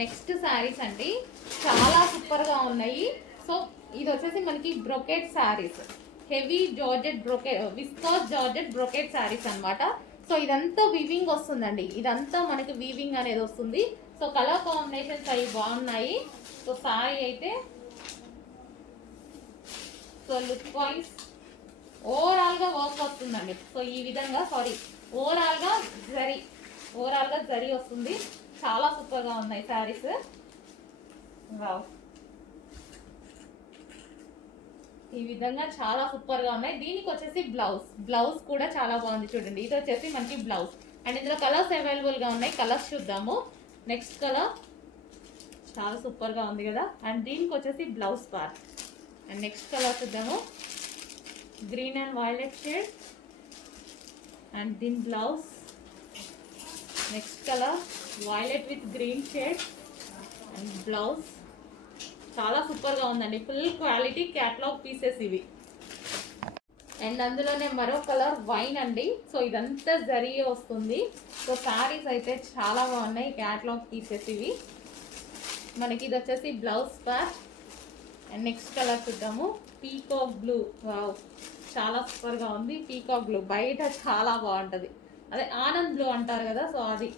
Next saris అండి, చాలా సూపర్గా ఉన్నాయి. సో ఇది వచ్చేసి మనకి brocade saris, heavy georgette brocade, viscose georgette brocade saris అనమాట. సో ఇదంతా వీవింగ్ వస్తుందండి, ఇదంతా మనకి వీవింగ్ అనేది వస్తుంది. సో కలర్ కాంబినేషన్స్ అవి బాగున్నాయి. సో శారీ అయితే సో లుక్ వైజ్ ఓవరాల్గా వర్క్ వస్తుందండి. సో ఈ విధంగా ఓవరాల్గా జరీ వస్తుంది. చాలా సూపర్గా ఉన్నాయి శారీస్. వావ్, ఈ విధంగా చాలా సూపర్గా ఉన్నాయి. దీనికి వచ్చేసి బ్లౌజ్ కూడా చాలా బాగుంది చూడండి. ఇది వచ్చేసి మనకి బ్లౌజ్ అండ్ ఇందులో కలర్స్ అవైలబుల్గా ఉన్నాయి. కలర్స్ చూద్దాము. నెక్స్ట్ కలర్ చాలా సూపర్గా ఉంది కదా. అండ్ దీనికి వచ్చేసి blouse part. And next colour చూద్దాము, green and violet shade and దీని blouse. Next colour violet with green shade and blouse. చాలా సూపర్గా ఉందండి, ఫుల్ క్వాలిటీ క్యాటలాగ్ పీసెస్ ఇవి. అండ్ అందులోనే మరో కలర్ వైన్ అండి. సో ఇదంతా జరీ వస్తుంది. సో శారీస్ అయితే చాలా బాగున్నాయి, క్యాటలాగ్ పీసెస్ ఇవి. మనకి ఇది వచ్చేసి blouse part. And next colour చూద్దాము, పీకాక్ బ్లూ. వావ్, చాలా సూపర్గా ఉంది. పీకాక్ బ్లూ బయట చాలా బాగుంటుంది, అదే ఆనంద్ బ్లూ అంటారు కదా, సో అది.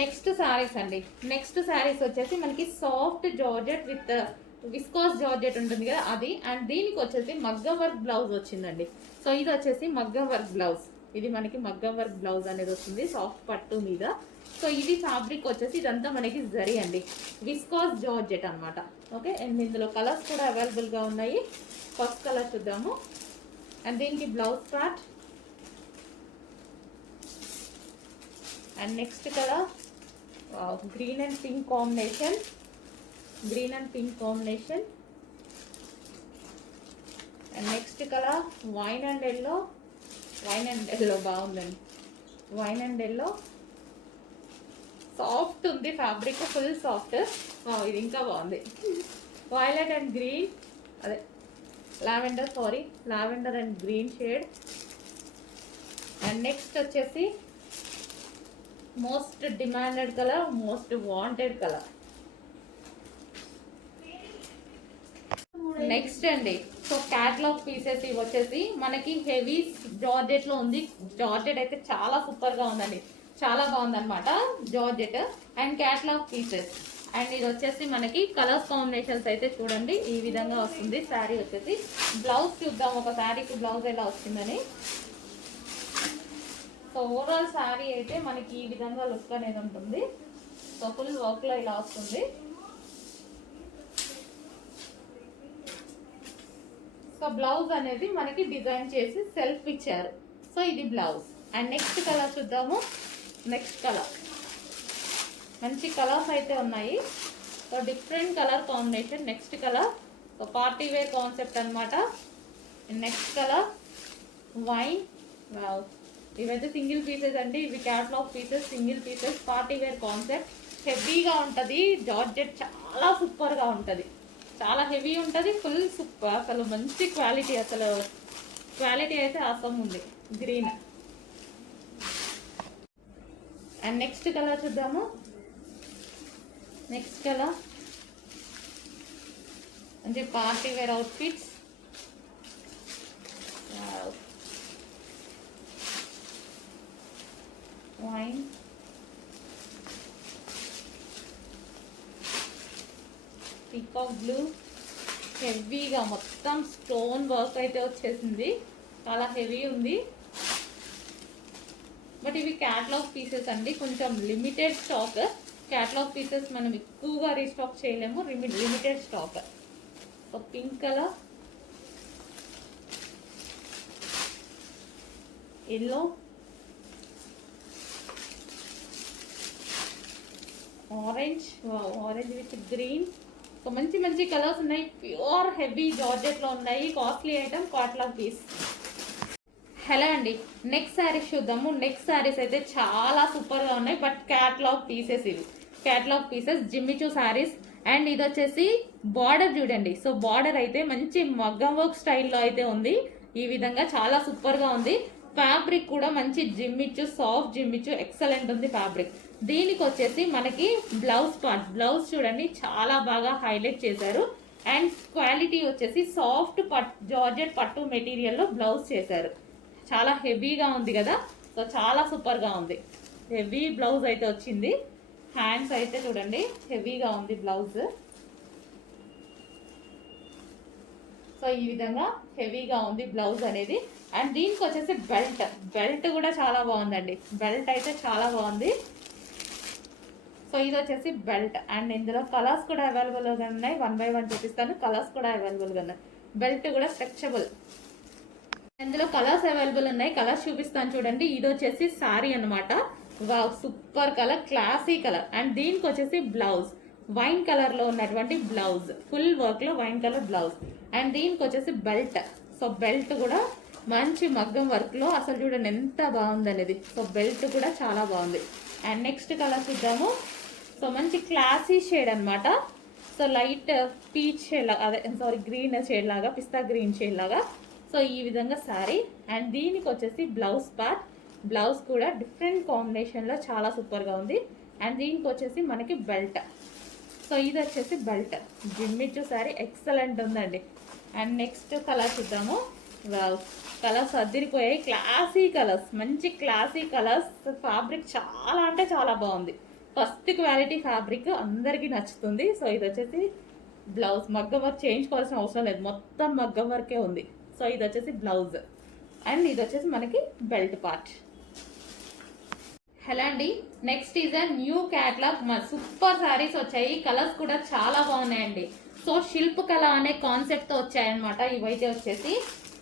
నెక్స్ట్ శారీస్ అండి, నెక్స్ట్ శారీస్ వచ్చేసి మనకి soft georgette with viscose georgette ఉంటుంది కదా అది. అండ్ దీనికి వచ్చేసి మగ్గం వర్క్ బ్లౌజ్ వచ్చిందండి. సో ఇది వచ్చేసి మగ్గం వర్క్ బ్లౌజ్, ఇది మనకి మగ్గం వర్క్ బ్లౌజ్ అనేది వస్తుంది సాఫ్ట్ పట్టు మీద. సో ఇది ఫ్యాబ్రిక్ వచ్చేసి ఇదంతా మనకి జరీ అండి, విస్కోస్ జార్జెట్ అనమాట. ఓకే, అండ్ ఇందులో కలర్స్ కూడా అవైలబుల్గా ఉన్నాయి. ఫస్ట్ కలర్ చూద్దాము. అండ్ దీనికి blouse part. And next colour green and pink combination, and next colour wine and yellow బాగుందండి. వైన్ అండ్ ఎల్లో సాఫ్ట్ ఉంది ఫ్యాబ్రిక్, ఫుల్ సాఫ్ట్. ఇది ఇంకా బాగుంది. వైలెట్ అండ్ గ్రీన్, అదే lavender and green shade. And next వచ్చేసి most demanded colour, most wanted colour. Next అండి, so catalogue pieces ఇవి వచ్చేసి మనకి హెవీ జార్జెట్ లో ఉంది. జార్జెట్ అయితే చాలా సూపర్ గా ఉందండి, చాలా బాగుందన్నమాట georgette. And catalogue pieces. And ఇది వచ్చేసి మనకి కలర్స్ కాంబినేషన్స్ అయితే చూడండి ఈ విధంగా వస్తుంది. శారీ వచ్చేసి బ్లౌజ్ చూద్దాం, ఒక శారీకి బ్లౌజ్ ఎలా వచ్చిందని. సో ఓవరాల్ శారీ అయితే మనకి ఈ విధంగా లుక్ అనేది ఉంటుంది. సో ఫుల్ వర్క్ లో ఇలా వస్తుంది. సో బ్లౌజ్ అనేది మనకి డిజైన్ చేసి సెల్ఫ్ ఇచ్చారు. సో ఇది బ్లౌజ్. అండ్ నెక్స్ట్ కలర్ చూద్దాము. నెక్స్ట్ కలర్ మంచి కలర్స్ అయితే ఉన్నాయి. So different colour combination. Next colour so party wear concept అనమాట. Next colour wine. వావ్, ఇవైతే సింగిల్ పీసెస్ అండి, ఇవి catalogue pieces, single pieces, party wear concept. హెవీగా ఉంటుంది జార్జెట్, చాలా సూపర్గా ఉంటుంది, చాలా హెవీ ఉంటుంది, ఫుల్ సూపర్. అసలు మంచి క్వాలిటీ, అసలు క్వాలిటీ అయితే అవసరం ఉంది. గ్రీన్. అండ్ నెక్స్ట్ కలర్ చూద్దాము. నెక్స్ట్ కలర్ అంటే party wear outfits. Wine, peacock blue, హెవీగా మొత్తం స్టోన్ వర్క్ అయితే వచ్చేసింది, చాలా హెవీ ఉంది. బట్ ఇవి క్యాటలాగ్ పీసెస్ అండి, కొంచెం లిమిటెడ్ స్టాక్. క్యాటలాగ్ పీసెస్ మనం ఎక్కువగా రీస్టాక్ చేయలేము, limited stock. So pink colour, yellow, orange with green. So మంచి మంచి కలర్స్ ఉన్నాయి, ప్యూర్ హెవీ జార్జెట్ లో ఉన్నాయి, costly item, catalogue piece. Hello అండి, నెక్స్ట్ శారీస్ చూద్దాము. నెక్స్ట్ శారీస్ అయితే చాలా సూపర్ గా ఉన్నాయి, బట్ క్యాటలాగ్ పీసెస్. ఇవి catalogue pieces, Jimmy Choo saris. And ఇది వచ్చేసి బార్డర్ చూడండి. సో బార్డర్ అయితే మంచి మగ్గం వర్క్ స్టైల్లో అయితే ఉంది, ఈ విధంగా చాలా సూపర్ గా ఉంది. ఫ్యాబ్రిక్ కూడా మంచి జిమ్మిచ్చు, సాఫ్ట్ జిమ్మిచ్చు, ఎక్సలెంట్ ఉంది ఫ్యాబ్రిక్. దీనికి వచ్చేసి మనకి బ్లౌజ్ పార్ట్, బ్లౌజ్ చూడండి చాలా బాగా హైలైట్ చేశారు. అండ్ క్వాలిటీ వచ్చేసి సాఫ్ట్ జార్జెట్ పట్టు మెటీరియల్లో బ్లౌజ్ చేశారు. చాలా హెవీగా ఉంది కదా, సో చాలా సూపర్గా ఉంది. హెవీ బ్లౌజ్ అయితే వచ్చింది. హ్యాండ్స్ అయితే చూడండి హెవీగా ఉంది బ్లౌజ్. సో ఈ విధంగా హెవీగా ఉంది బ్లౌజ్ అనేది. అండ్ దీనికి వచ్చేసి బెల్ట్ కూడా చాలా బాగుందండి. బెల్ట్ అయితే చాలా బాగుంది. సో ఇది వచ్చేసి బెల్ట్. అండ్ ఇందులో కలర్స్ కూడా అవైలబుల్గా ఉన్నాయి. 1 by 1 చూపిస్తాను. కలర్స్ కూడా అవైలబుల్గా ఉన్నాయి. బెల్ట్ కూడా స్ట్రెచబుల్. ఇందులో కలర్స్ అవైలబుల్ ఉన్నాయి. కలర్స్ చూపిస్తాను చూడండి. ఇది వచ్చేసి సారీ అనమాట. Wow, super colour, classy colour. And దీనికి వచ్చేసి బ్లౌజ్ వైన్ కలర్ లో ఉన్నటువంటి బ్లౌజ్, ఫుల్ వర్క్ లో వైన్ కలర్ బ్లౌజ్. అండ్ దీనికి వచ్చేసి బెల్ట్. సో బెల్ట్ కూడా మంచి మగ్గం వర్క్ లో, అసలు చూడండి ఎంత బాగుంది అనేది. సో బెల్ట్ కూడా చాలా బాగుంది. అండ్ నెక్స్ట్ కలర్ చూద్దాము. సో మంచి క్లాసీ షేడ్ అనమాట. సో లైట్ పీచ్ షేడ్ లాగా, అదే సారీ గ్రీన్ షేడ్ లాగా, పిస్తా గ్రీన్ షేడ్ లాగా. సో ఈ విధంగా శారీ. అండ్ దీనికి వచ్చేసి బ్లౌజ్ పార్ట్. బ్లౌజ్ కూడా డిఫరెంట్ కాంబినేషన్లో చాలా సూపర్గా ఉంది. అండ్ దీనికి వచ్చేసి మనకి బెల్ట్. సో ఇది వచ్చేసి బెల్ట్. జిమ్మిచ్చు శారీ ఎక్సలెంట్ ఉందండి. అండ్ నెక్స్ట్ కలర్ చూద్దాము. కలర్స్ అదిరిపోయాయి. క్లాసీ కలర్స్, మంచి క్లాసీ కలర్స్. ఫ్యాబ్రిక్ చాలా అంటే చాలా బాగుంది. ఫస్ట్ క్వాలిటీ ఫ్యాబ్రిక్ అందరికీ నచ్చుతుంది. సో ఇది వచ్చేసి బ్లౌజ్. మగ్గం వర్క్ చేయించుకోవాల్సిన అవసరం లేదు, మొత్తం మగ్గం వర్కే ఉంది. సో ఇది వచ్చేసి బ్లౌజ్. అండ్ ఇది వచ్చేసి మనకి బెల్ట్ పార్ట్. హలో అండి, next is a new catalogue. Super saris వచ్చాయి. కలర్స్ కూడా చాలా బాగున్నాయండి. సో శిల్ప కళ అనే కాన్సెప్ట్తో వచ్చాయన్నమాట ఇవైతే వచ్చేసి.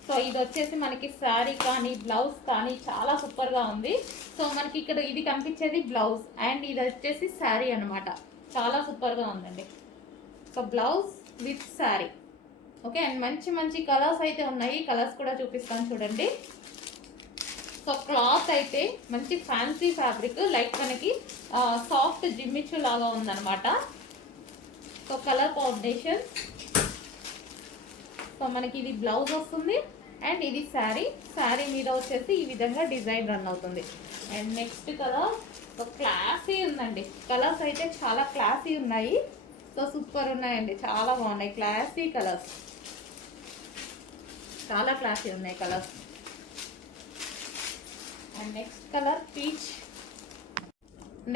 సో ఇది వచ్చేసి మనకి శారీ కానీ బ్లౌజ్ కానీ చాలా సూపర్గా ఉంది. సో మనకి ఇక్కడ ఇది కనిపించేది బ్లౌజ్ అండ్ ఇది వచ్చేసి శారీ అనమాట. చాలా సూపర్గా ఉందండి. So blouse with sari. Okay. And మంచి మంచి కలర్స్ అయితే ఉన్నాయి. కలర్స్ కూడా చూపిస్తాను చూడండి. సో క్లాత్ అయితే మంచి ఫ్యాన్సీ ఫ్యాబ్రిక్, లైక్ మనకి సాఫ్ట్ జిమ్మిచ్చు లాగా ఉందన్నమాట. So colour combination. సో మనకి ఇది బ్లౌజ్ వస్తుంది అండ్ ఇది శారీ. శారీ మీద వచ్చేసి ఈ విధంగా డిజైన్ రన్ అవుతుంది. And next colour. So classy ఉందండి. కలర్స్ అయితే చాలా క్లాసీ ఉన్నాయి. సో సూపర్ ఉన్నాయండి, చాలా బాగున్నాయి. క్లాసీ కలర్స్, చాలా క్లాసీ ఉన్నాయి colours. And next colour peach.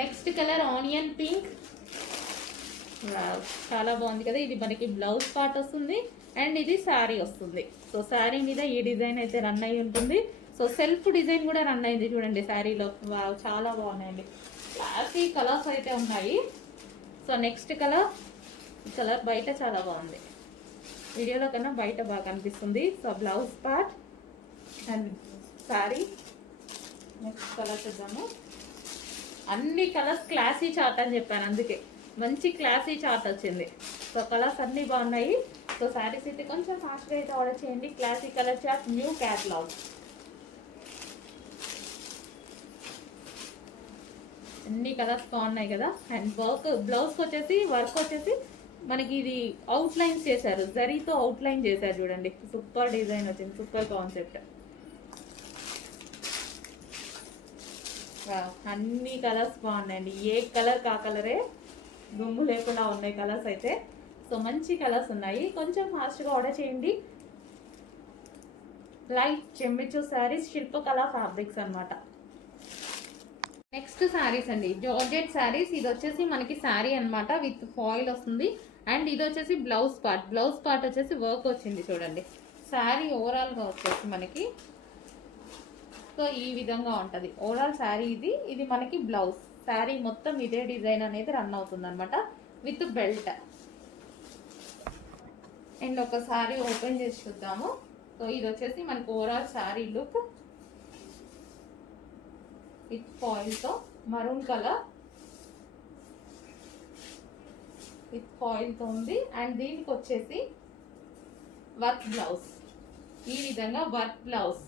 Next colour onion pink. చాలా బాగుంది కదా. ఇది మనకి బ్లౌజ్ పార్ట్ వస్తుంది అండ్ ఇది శారీ వస్తుంది. సో శారీ మీద ఈ డిజైన్ అయితే రన్ అయి ఉంటుంది. సో సెల్ఫ్ డిజైన్ కూడా రన్ అయింది చూడండి శారీలో. వావ్, చాలా బాగున్నాయండి. క్లాసీ కలర్స్ అయితే ఉన్నాయి. So next colour. ఈ కలర్ బయట చాలా బాగుంది, వీడియోలో కన్నా బయట బాగా కనిపిస్తుంది. So blouse part and sari. Next colour చూద్దాము. అన్ని కలర్స్ క్లాసీ చార్ట్ అని చెప్పాను, అందుకే మంచి క్లాసీ చార్ట్ వచ్చింది. సో కలర్స్ అన్నీ బాగున్నాయి. సో శారీస్ అయితే కొంచెం ఫాస్ట్గా అయితే ఆర్డర్ చేయండి. Classy colour chart, new catalogue. అన్ని కలర్స్ బాగున్నాయి కదా. అండ్ వర్క్, బ్లౌజ్కి వచ్చేసి వర్క్ వచ్చేసి మనకి ఇది అవుట్ లైన్స్ చేశారు, జరీతో అవుట్ లైన్ చేశారు చూడండి. సూపర్ డిజైన్ వచ్చింది, సూపర్ కాన్సెప్ట్. అన్ని కలర్స్ బాగున్నాయండి. ఏ కలర్ కా కలరే, గుమ్ము లేకుండా ఉన్నాయి కలర్స్ అయితే. సో మంచి కలర్స్ ఉన్నాయి. కొంచెం ఫాస్ట్గా ఆర్డర్ చేయండి. లైట్ చెమ్మిచ్చు శారీస్, శిల్పకళ ఫ్యాబ్రిక్స్ అనమాట. నెక్స్ట్ శారీస్ అండి, జార్జెట్ శారీస్. ఇది వచ్చేసి మనకి శారీ అనమాట, విత్ ఫాయిల్ వస్తుంది. అండ్ ఇది వచ్చేసి బ్లౌజ్ పార్ట్. బ్లౌజ్ పార్ట్ వచ్చేసి వర్క్ వచ్చింది చూడండి. శారీ ఓవరాల్గా వచ్చేసి మనకి సో ఈ విధంగా ఉంటుంది ఓవరాల్ శారీ. ఇది మనకి బ్లౌజ్. శారీ మొత్తం ఇదే డిజైన్ అనేది రన్ అవుతుంది అనమాట, విత్ బెల్ట్. అండ్ ఒకసారి ఓపెన్ చేసి చూద్దాము. సో ఇది వచ్చేసి మనకి ఓవరాల్ శారీ లుక్ విత్ ఫాయిల్తో, మరూన్ కలర్ విత్ ఫాయిల్తో ఉంది. అండ్ దీనికి వచ్చేసి వర్క్ బ్లౌజ్, ఈ విధంగా work blouse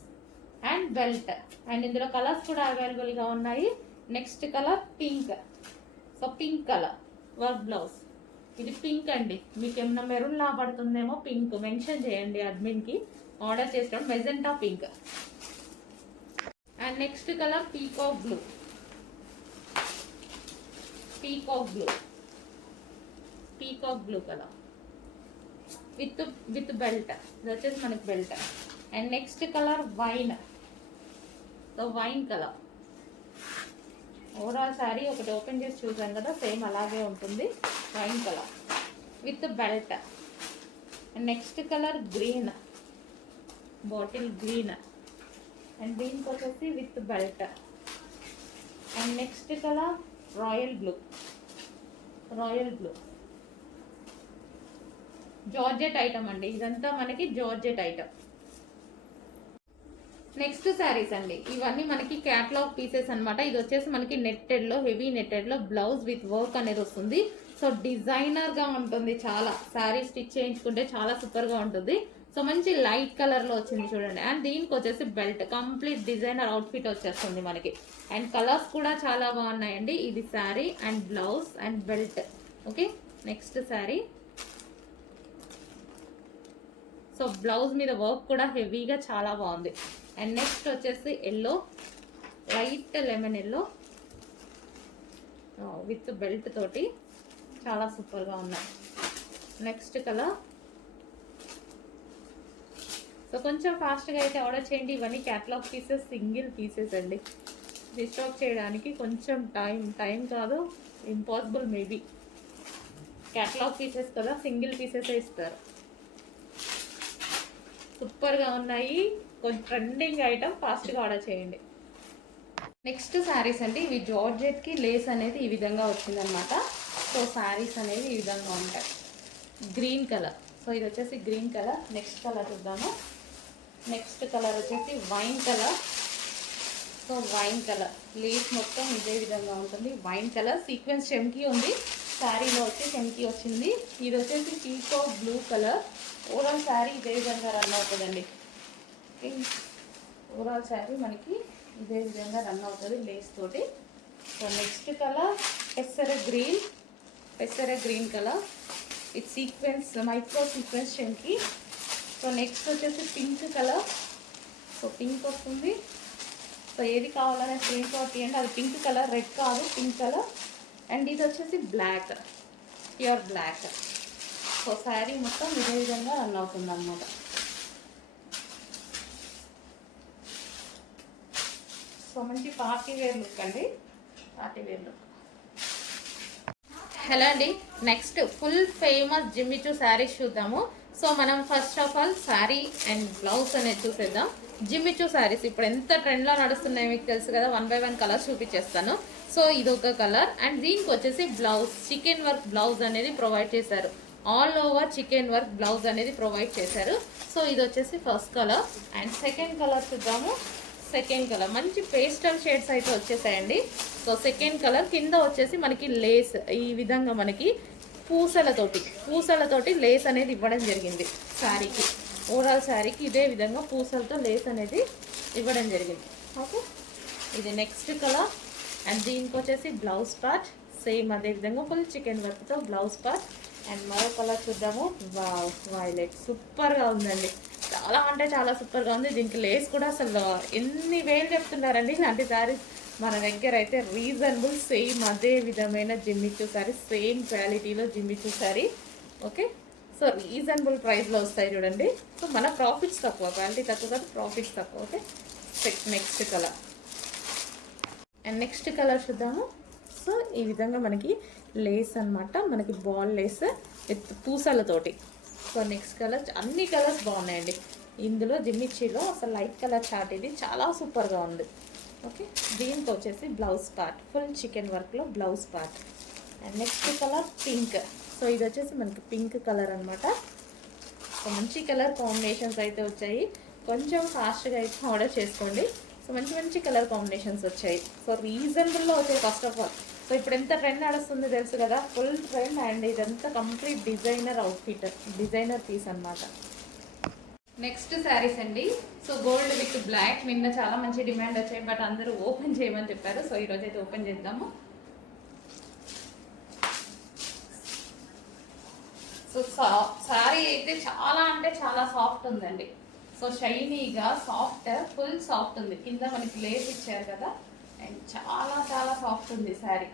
and belt. And ఇందులో కలర్స్ కూడా అవైలబుల్గా ఉన్నాయి. Next colour pink. So pink colour work blouse. ఇది పింక్ అండి. మీకు ఏమన్నా మెరూన్ లా పడుతుందేమో, పింక్ మెన్షన్ చేయండి అడ్మిన్కి ఆర్డర్ చేసుకోవడం. Magenta pink. And next colour peacock blue. Peacock blue colour with belt. ఇది వచ్చేసి మనకి belt. And next colour wine. So wine colour. Overall sari ఒకటి ఓపెన్ చేసి చూసాం కదా, సేమ్ అలాగే ఉంటుంది. Wine colour with belt. And next colour green, bottle green. And దీనికి వచ్చేసి with belt. And next colour royal blue. Georgette item అండి, ఇదంతా మనకి జార్జెట్ ఐటమ్. నెక్స్ట్ శారీస్ అండి, ఇవన్నీ మనకి క్యాటలాగ్ పీసెస్ అన్నమాట. ఇది వచ్చేసి మనకి నెట్టెడ్ లో, హెవీ నెట్టెడ్ లో బ్లౌజ్ విత్ వర్క్ అనేది వస్తుంది. సో డిజైనర్ గా ఉంటుంది చాలా. శారీ స్టిచ్ చేయించుకుంటే చాలా సూపర్ గా ఉంటుంది. సో మంచి లైట్ కలర్ లో వచ్చింది చూడండి. అండ్ దీనికి వచ్చేసి బెల్ట్, కంప్లీట్ డిజైనర్ అవుట్ఫిట్ వచ్చేస్తుంది మనకి. అండ్ కలర్స్ కూడా చాలా బాగున్నాయండి. ఇది sari and blouse and belt. Okay, next sari. So blouse మీద వర్క్ కూడా హెవీగా చాలా బాగుంది. అండ్ నెక్స్ట్ వచ్చేసి yellow, light lemon yellow with belt తోటి చాలా సూపర్గా ఉన్నాయి. Next colour. సో కొంచెం ఫాస్ట్గా అయితే ఆర్డర్ చేయండి. ఇవన్నీ క్యాటలాగ్ పీసెస్, సింగిల్ పీసెస్ అండి. రీస్టాక్ చేయడానికి కొంచెం టైం కాదు, ఇంపాసిబుల్ మేబీ. క్యాటలాగ్ పీసెస్ కదా, సింగిల్ పీసెస్ ఇస్తారు. సూపర్గా ఉన్నాయి, కొంచెం ట్రెండింగ్ ఐటమ్, ఫాస్ట్గా ఆర్డర్ చేయండి. నెక్స్ట్ శారీస్ అండి, ఇవి జార్జెట్కి లేస్ అనేది ఈ విధంగా వచ్చిందనమాట. సో శారీస్ అనేవి ఈ విధంగా ఉంటాయి. Green colour. సో ఇది వచ్చేసి గ్రీన్ కలర్. నెక్స్ట్ కలర్ చూద్దాము. నెక్స్ట్ కలర్ వచ్చేసి wine colour. So wine colour Lay's మొత్తం ఇదే విధంగా ఉంటుంది. వైన్ కలర్ సీక్వెన్స్ చెమ్కీ ఉంది, శారీలో వచ్చి చెమ్కీ వచ్చింది. ఇది వచ్చేసి peacock blue colour. Overall sari ఇదే విధంగా రన్ అవుతుందండి. ఓవరాల్ శారీ మనకి ఇదే విధంగా రన్ అవుతుంది లేస్ తోటి. సో నెక్స్ట్ కలర్ పెసర green colour with sequence, micro sequence చెమ్కీ. సో నెక్స్ట్ వచ్చేసి పింక్ కలర్. సో పింక్ వస్తుంది. సో ఏది కావాలనే స్క్రీన్ షాట్ తీయండి. అది పింక్ కలర్, రెడ్ కాదు, పింక్ కలర్. అండ్ ఇది వచ్చేసి black, pure black. So sari మొత్తం ఇదే విధంగా రన్ అవుతుంది అన్నమాట. సో మంచి పార్టీ వేర్ లుక్ అండి, పార్టీ వేర్ లుక్. హలో అండి, next full famous Jimmy Choo saris చూద్దాము. సో మనం first of all sari and blouse అనేది చూసేద్దాం. జిమ్మిచూ శారీస్ ఇప్పుడు ఎంత ట్రెండ్లో నడుస్తున్నాయి మీకు తెలుసు కదా. 1 by 1 కలర్స్ చూపించేస్తాను. సో ఇది ఒక కలర్. అండ్ దీనికి వచ్చేసి బ్లౌజ్ చికెన్ వర్క్ బ్లౌజ్ అనేది ప్రొవైడ్ చేశారు. All over chicken work blouse అనేది ప్రొవైడ్ చేశారు. సో ఇది వచ్చేసి first colour. And second colour చూద్దాము. సెకండ్ కలర్ మంచి పేస్టల్ షేడ్స్ అయితే వచ్చేసాయండి. సో సెకండ్ కలర్ కింద వచ్చేసి మనకి లేస్ ఈ విధంగా మనకి పూసలతోటి లేస్ అనేది ఇవ్వడం జరిగింది శారీకి. ఓవరాల్ శారీకి ఇదే విధంగా పూసలతో లేస్ అనేది ఇవ్వడం జరిగింది. ఓకే, ఇది నెక్స్ట్ కలర్. అండ్ దీనికి వచ్చేసి బ్లౌజ్ పార్ట్ సేమ్ అదే విధంగా ఫుల్ చికెన్ వర్క్తో బ్లౌజ్ పార్ట్. అండ్ మరో కలర్ చూద్దాము. వైలెట్ సూపర్గా ఉందండి, చాలా అంటే చాలా సూపర్గా ఉంది. దీనికి లేస్ కూడా అసలు ఎన్ని వేలు చెప్తున్నారండి. ఇలాంటి శారీస్ మన దగ్గర అయితే రీజనబుల్, సేమ్ అదే విధమైన జిమ్మిచూ శారీ, సేమ్ క్వాలిటీలో Jimmy Choo sari. Okay, so reasonable ప్రైస్లో వస్తాయి చూడండి. సో మన ప్రాఫిట్స్ తక్కువ, క్వాలిటీ తక్కువ కాదు, ప్రాఫిట్స్ తక్కువ. Okay, next colour. And next colour చూద్దాము. సో ఈ విధంగా మనకి లేస్ అన్నమాట, మనకి బాల్ లేస్ విత్ పూసలతోటి. So next colour. అన్ని కలర్స్ బాగున్నాయండి ఇందులో. జిమ్మిచీలో అసలు లైట్ కలర్ చార్ట్ ఇది చాలా సూపర్గా ఉంది. ఓకే, దీనికి వచ్చేసి బ్లౌజ్ పార్ట్ ఫుల్ చికెన్ వర్క్లో blouse part. And next colour pink. So ఇది వచ్చేసి మనకి పింక్ కలర్ అనమాట. సో మంచి కలర్ కాంబినేషన్స్ అయితే వచ్చాయి. కొంచెం ఫాస్ట్గా అయితే ఆర్డర్ చేసుకోండి. సో మంచి కలర్ కాంబినేషన్స్ వచ్చాయి. సో రీజనబుల్లో వచ్చాయి ఫస్ట్ ఆఫ్ ఆల్. సో ఇప్పుడు ఎంత ట్రెండ్ నడుస్తుంది తెలుసు కదా, ఫుల్ ట్రెండ్. అండ్ ఇదంతా complete designer outfit, designer piece అన్నమాట. నెక్స్ట్ శారీస్ అండి. సో గోల్డ్ విత్ బ్లాక్ నిన్న చాలా మంచి డిమాండ్ వచ్చాయి, బట్ అందరూ ఓపెన్ చేయమని చెప్పారు. సో ఈరోజు అయితే ఓపెన్ చేద్దాము. సో శారీ అయితే చాలా అంటే చాలా సాఫ్ట్ ఉందండి. సో షైనీగా సాఫ్ట్, ఫుల్ సాఫ్ట్ ఉంది. కింద మనకి లేస్ ఇచ్చారు కదా, అండ్ చాలా చాలా సాఫ్ట్ ఉంది శారీ.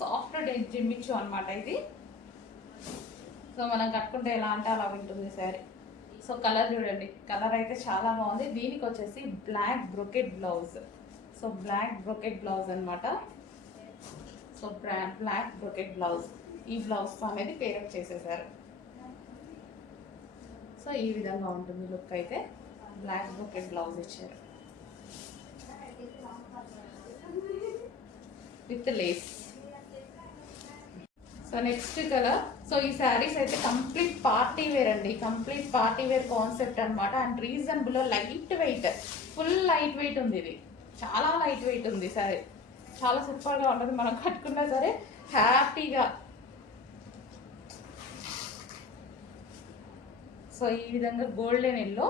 సాఫ్ట్ జిమ్మిచ్చు అనమాట ఇది. సో మనం కట్టుకుంటే ఎలా అంటే అలా ఉంటుంది శారీ. సో కలర్ చూడండి, కలర్ అయితే చాలా బాగుంది. దీనికి వచ్చేసి black brocade blouse. So black brocade blouse అనమాట. సో బ్లాక్ బ్రొకెట్ బ్లౌజ్, ఈ బ్లౌజ్ అనేది పేరప్ చేసేసారు. సో ఈ విధంగా ఉంటుంది లుక్ అయితే. బ్లాక్ బ్రొకెట్ బ్లౌజ్ ఇచ్చారు with lace. So next colour. So ఈ శారీస్ అయితే కంప్లీట్ పార్టీ వేర్ అండి, కంప్లీట్ పార్టీ వేర్ కాన్సెప్ట్ అనమాట. And reasonable, light weight, full light weight ఉంది. ఇది చాలా లైట్ వెయిట్ ఉంది శారీ, చాలా సూపర్గా ఉంటుంది. మనం కట్టుకున్నా సరే హ్యాపీగా. సో ఈ విధంగా గోల్డెన్ ఎల్లో.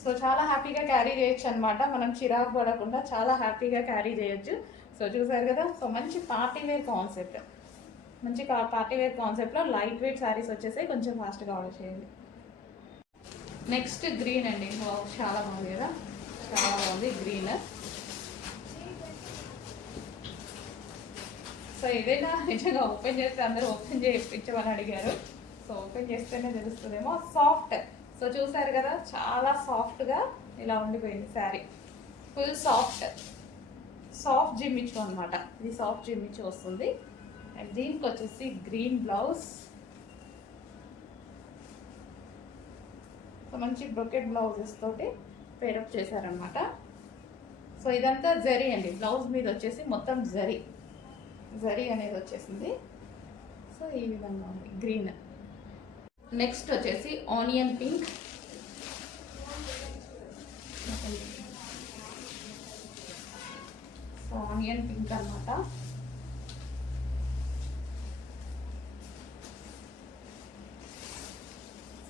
సో చాలా హ్యాపీగా క్యారీ చేయొచ్చు అనమాట. మనం చిరాకు పడకుండా చాలా హ్యాపీగా క్యారీ చేయొచ్చు. సో చూసారు కదా. సో మంచి పార్టీ వేర్ కాన్సెప్ట్, మంచి పార్టీ వేర్ కాన్సెప్ట్లో లైట్ వెయిట్ శారీస్ వచ్చేసి కొంచెం ఫాస్ట్గా ఆర్డర్ చేయండి. నెక్స్ట్ గ్రీన్ అండి. చాలా బాగుంది కదా, చాలా బాగుంది గ్రీన్. సో ఏదైనా నిజంగా ఓపెన్ చేస్తే అందరూ ఓపెన్ చేయించమని అడిగారు. సో ఓపెన్ చేస్తేనే తెలుస్తుందేమో. సాఫ్ట్. సో చూసారు కదా, చాలా సాఫ్ట్గా ఇలా ఉండిపోయింది శారీ. ఫుల్ సాఫ్ట్, సాఫ్ట్ జిమ్మిచ్చు అనమాట. ఇది సాఫ్ట్ జిమ్మిచ్చు వస్తుంది. అండ్ దీనికి వచ్చేసి గ్రీన్ బ్లౌజ్. సో మంచి బ్రొకెట్ బ్లౌజెస్ తోటి పేరప్ చేశారనమాట. సో ఇదంతా జరీ అండి. బ్లౌజ్ మీద వచ్చేసి మొత్తం జరీ, జరీ అనేది వచ్చేసింది. సో ఈ విధంగా ఉంది గ్రీన్. నెక్స్ట్ వచ్చేసి onion pink. So onion pink అనమాట.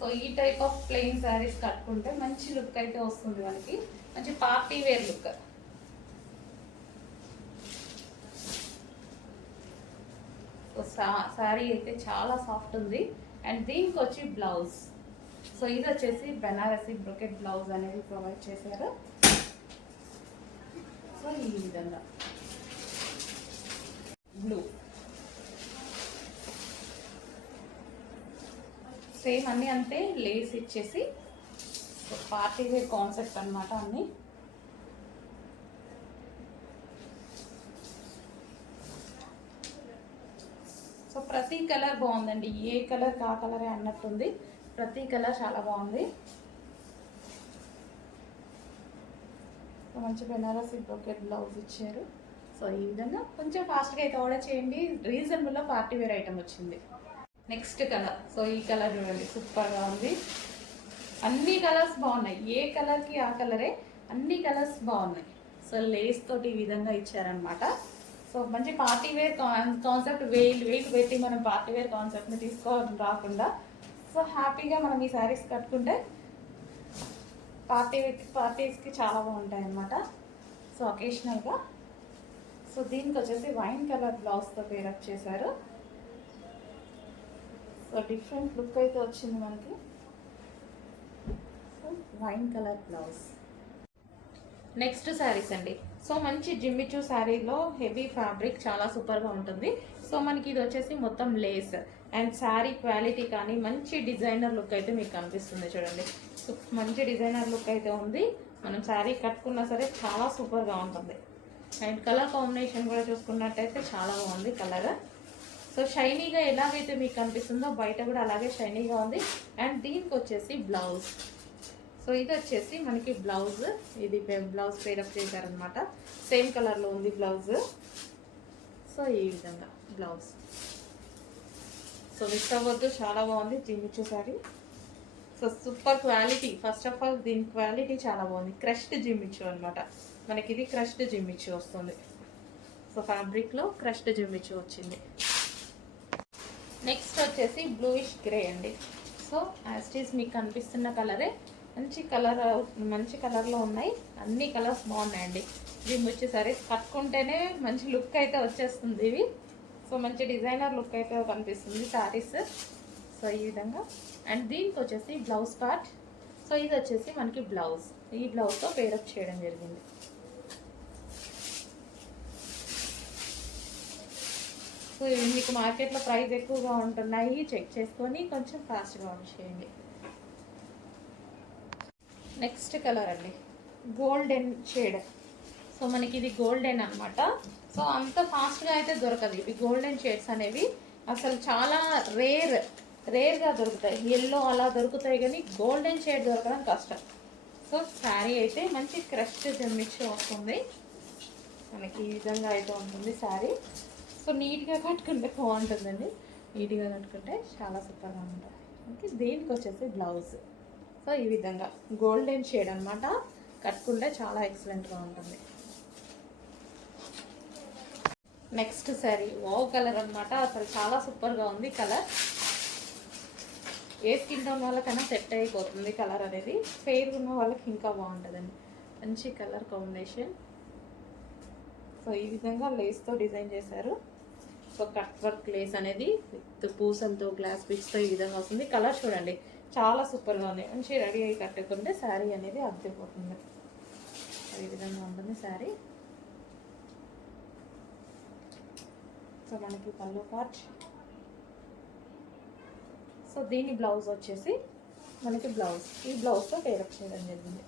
సో ఈ టైప్ ఆఫ్ ప్లెయిన్ శారీస్ కట్టుకుంటే మంచి లుక్ అయితే వస్తుంది మనకి, మంచి party wear look. So sari అయితే చాలా సాఫ్ట్ ఉంది. అండ్ దీనికి వచ్చి బ్లౌజ్. సో ఇది వచ్చేసి బెనారసీ బ్రొకెట్ బ్లౌజ్ అనేది ప్రొవైడ్ చేశారు. సో ఈ విధంగా బ్లూ. సేమ్ అన్నీ అంతే, లేస్ ఇచ్చేసి. సో పార్టీ వేర్ కాన్సెప్ట్ అనమాట అన్నీ. సో ప్రతి కలర్ బాగుందండి, ఏ కలర్ కా కలరే అన్నట్టుంది. ప్రతి కలర్ చాలా బాగుంది. సో మంచి బెనారసీ బ్రొకెట్ బ్లౌజ్ ఇచ్చారు. సో ఈ విధంగా కొంచెం ఫాస్ట్గా అయితే ఆర్డర్ చేయండి. రీజనబుల్లో పార్టీ వేర్ ఐటమ్ వచ్చింది. Next colour. సో ఈ కలర్ చూడండి, సూపర్గా ఉంది. అన్ని కలర్స్ బాగున్నాయి, ఏ కలర్కి ఆ కలరే, అన్ని కలర్స్ బాగున్నాయి. సో లేస్ తోటి ఈ విధంగా ఇచ్చారనమాట. సో మంచి పార్టీ వేర్ కాన్సెప్ట్. వెయిట్ పెట్టి మనం పార్టీ వేర్ కాన్సెప్ట్ని తీసుకోవడం రాకుండా, సో హ్యాపీగా మనం ఈ శారీస్ కట్టుకుంటే పార్టీస్కి చాలా బాగుంటాయి అన్నమాట. సో ఒకేషనల్గా. సో దీనికి వచ్చేసి వైన్ కలర్ బ్లౌజ్తో పేరప్ చేశారు. సో డిఫరెంట్ లుక్ అయితే వచ్చింది మనకి. So wine colour blouse. Next saris అండి. సో మంచి జిమ్మిచూ శారీలో హెవీ ఫ్యాబ్రిక్ చాలా సూపర్గా ఉంటుంది. సో మనకి ఇది వచ్చేసి మొత్తం లేస్. అండ్ శారీ క్వాలిటీ కానీ మంచి డిజైనర్ లుక్ అయితే మీకు కనిపిస్తుంది చూడండి. సో మంచి డిజైనర్ లుక్ అయితే ఉంది. మనం శారీ కట్టుకున్నా సరే చాలా సూపర్గా ఉంటుంది. అండ్ కలర్ కాంబినేషన్ కూడా చూసుకున్నట్టయితే చాలా బాగుంది కలర్. సో షైనీగా ఎలాగైతే మీకు కనిపిస్తుందో బయట కూడా అలాగే షైనీగా ఉంది. అండ్ దీనికి వచ్చేసి బ్లౌజ్. సో ఇది వచ్చేసి మనకి బ్లౌజ్. ఇది బ్లౌజ్ పేరప్ చేశారనమాట. సేమ్ కలర్లో ఉంది బ్లౌజ్. సో ఈ విధంగా బ్లౌజ్. సో మిస్ అవ్వద్దు, చాలా బాగుంది Jimmy Choo sari. So super quality. First of all దీని క్వాలిటీ చాలా బాగుంది. క్రష్డ్ జిమ్మిచూ అనమాట. మనకి ఇది క్రష్డ్ జిమ్మిచూ వస్తుంది. సో ఫ్యాబ్రిక్లో క్రష్డ్ జిమ్మిచూ వచ్చింది. నెక్స్ట్ వచ్చేసి బ్లూయిష్ గ్రే అండి. సో యాస్టీస్ మీకు కనిపిస్తున్న కలరే, మంచి కలర్లో ఉన్నాయి. అన్ని కలర్స్ బాగున్నాయండి. దీన్ని వచ్చేసరి కట్టుకుంటేనే మంచి లుక్ అయితే వచ్చేస్తుంది ఇవి. సో మంచి డిజైనర్ లుక్ అయితే కనిపిస్తుంది శారీస్. సో ఈ విధంగా. అండ్ దీనికి వచ్చేసి బ్లౌజ్ పార్ట్. సో ఇది వచ్చేసి మనకి బ్లౌజ్. ఈ బ్లౌజ్తో పేరప్ చేయడం జరిగింది. సో ఇవి మీకు మార్కెట్లో ప్రైస్ ఎక్కువగా ఉంటున్నాయి, చెక్ చేసుకొని కొంచెం ఫాస్ట్గా ఆర్డర్ చేయండి. నెక్స్ట్ కలర్ అండి, గోల్డెన్ షేడ్. సో మనకి ఇది గోల్డెన్ అనమాట. సో అంత ఫాస్ట్గా అయితే దొరకదు. ఇవి గోల్డెన్ షేడ్స్ అనేవి అసలు చాలా రేర్గా దొరుకుతాయి. ఎల్లో అలా దొరుకుతాయి కానీ గోల్డెన్ షేడ్ దొరకడం కష్టం. సో శారీ అయితే మంచి క్రష్ మిక్స్ వస్తుంది మనకి. ఈ విధంగా అయితే ఉంటుంది శారీ. సో నీట్గా కట్టుకుంటే బాగుంటుందండి. నీట్గా కట్టుకుంటే చాలా సూపర్గా ఉంటుంది. ఓకే, దీనికి వచ్చేసి బ్లౌజ్. సో ఈ విధంగా గోల్డెన్ షేడ్ అనమాట. కట్టుకుంటే చాలా ఎక్సలెంట్గా ఉంటుంది. నెక్స్ట్ శారీ వావ్ కలర్ అనమాట. అసలు చాలా సూపర్గా ఉంది కలర్. ఏ స్కిన్ టోన్ వాళ్ళకైనా సెట్ అయిపోతుంది కలర్ అనేది. ఫెయిర్ ఉన్న వాళ్ళకి ఇంకా బాగుంటుందండి. మంచి కలర్ కాంబినేషన్. సో ఈ విధంగా లేస్తో డిజైన్ చేశారు. సో కట్ వర్క్ లేస్ అనేది విత్ పూసలతో గ్లాస్ పిక్స్తో ఈ విధంగా వస్తుంది. కలర్ చూడండి చాలా సూపర్గా ఉంది. మంచి రెడీ అయ్యి కట్టుకుంటే శారీ అనేది అద్దెపోతుంది. ఈ విధంగా ఉంటుంది శారీ. సో మనకి పళ్ళు పార్ట్. సో దీని బ్లౌజ్ వచ్చేసి మనకి బ్లౌజ్ ఈ బ్లౌజ్తో టేరప్ చేయడం జరిగింది.